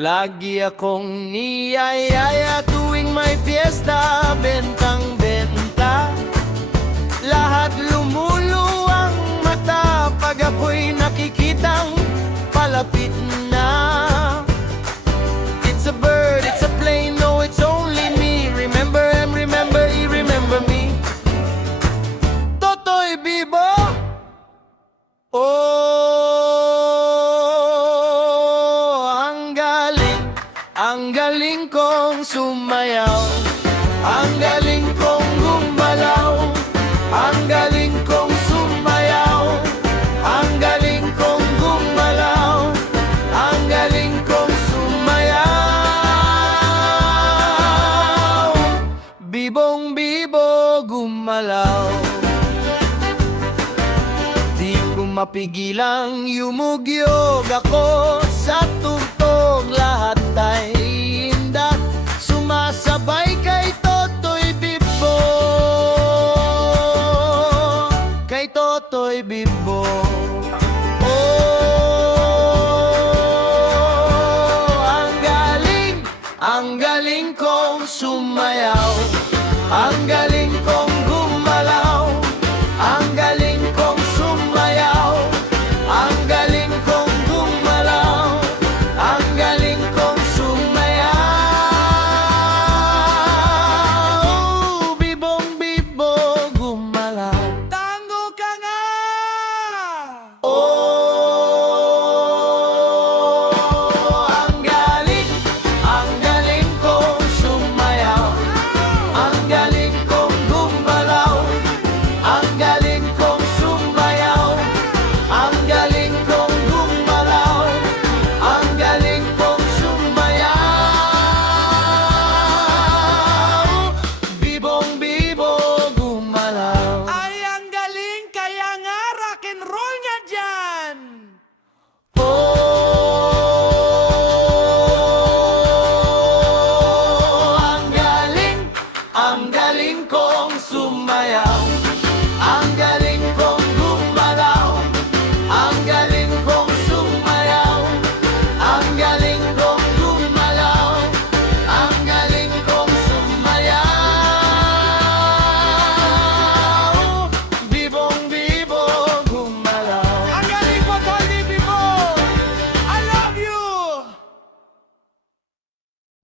Lagi akong niyayaya tuwing may piyesta, bentang-benta. Lahat lumuluwang mata pag ako'y nakikitang palapit na. It's a bird, it's a plane, no, it's only me. Remember and remember, remember me. Totoy Bibo. Oh, ang galing kong sumayaw, ang galing kong gumalaw, ang galing kong sumayaw, ang galing kong gumalaw, ang galing kong sumayaw. Bibong bibo gumalaw, di ko mapigilang yumugyog ako sa tugtog. Lahat ay indak, sumasabay kay Totoy Bibo, kay Totoy Bibo. Oh, ang galing kong sumayaw, ang galing kong